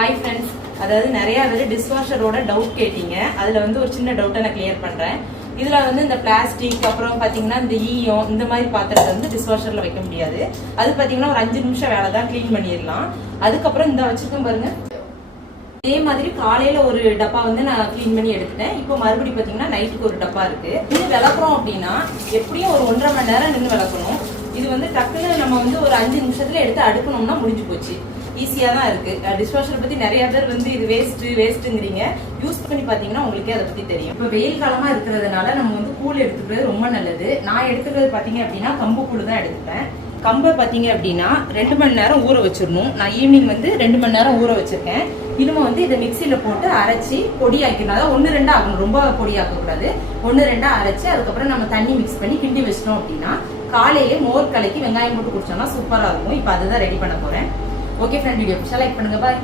Hi friends, அதாவது நிறைய பேர் டிஷ்வாஷரோட டவுட் கேட்டீங்க. அதுல வந்து ஒரு சின்ன டவுட்டை நான் கிளியர் பண்றேன். இதுல வந்து இந்த பிளாஸ்டிக் அப்புறம் பாத்தீங்கன்னா இந்த ஈயம் இந்த மாதிரி பாத்திரத்தை வந்து டிஷ்வாஷர்ல வைக்க முடியாது. அது பாத்தீங்கன்னா ஒரு 5 நிமிஷம் வேலை தான், கிளீன் பண்ணிடலாம். அதுக்கப்புறம் இந்த வச்சிருக்கேன் பாருங்க, இதே மாதிரி காலையில ஒரு டப்பா வந்து நான் கிளீன் பண்ணி எடுத்துட்டேன். இப்போ மறுபடியும் பாத்தீங்கன்னா நைட்டுக்கு ஒரு டப்பா இருக்கு. இது விளக்குறோம் அப்படின்னா எப்படியும் ஒரு 1.5 மணி நேரம் நின்று விளக்கணும். இது வந்து டக்குன்னு நம்ம வந்து ஒரு 5 நிமிஷத்துல எடுத்து அடுக்கணும்னா முடிஞ்சு போச்சு. ஈஸியா தான் இருக்கு. டிஷ்வாஷர் பத்தி நிறைய பேர் வந்து இது வேஸ்ட்ங்கிறீங்க. யூஸ் பண்ணி பாத்தீங்கன்னா உங்களுக்கே அதை பத்தி தெரியும். இப்ப வெயில் காலமா இருக்கிறதுனால நம்ம வந்து கூழ் எடுத்துக்கிறது ரொம்ப நல்லது. நான் எடுத்துக்கிறது பாத்தீங்க அப்படின்னா கம்பு கூழ் தான் எடுத்துப்பேன். கம்பை பாத்தீங்க அப்படின்னா 2 மணி நேரம் ஊற வச்சிடணும். நான் ஈவினிங் வந்து 2 மணி நேரம் ஊற வச்சிருக்கேன். இனிமே வந்து இதை மிக்சியில போட்டு அரைச்சி பொடியாக்கணும். அதாவது 1-2 ஆகணும், ரொம்ப பொடியாக்க கூடாது. 1-2 அரைச்சு அதுக்கப்புறம் நம்ம தண்ணி மிக்ஸ் பண்ணி கிண்டி வச்சிட்டோம் அப்படின்னா காலையிலே மோர் கலக்கி வெங்காயம் போட்டு குடிச்சோம்னா சூப்பரா இருக்கும். இப்ப அதுதான் ரெடி பண்ண போறேன். ஓகே ஃப்ரெண்ட், வீடியோ லைக் பண்ணுங்க. பாய்.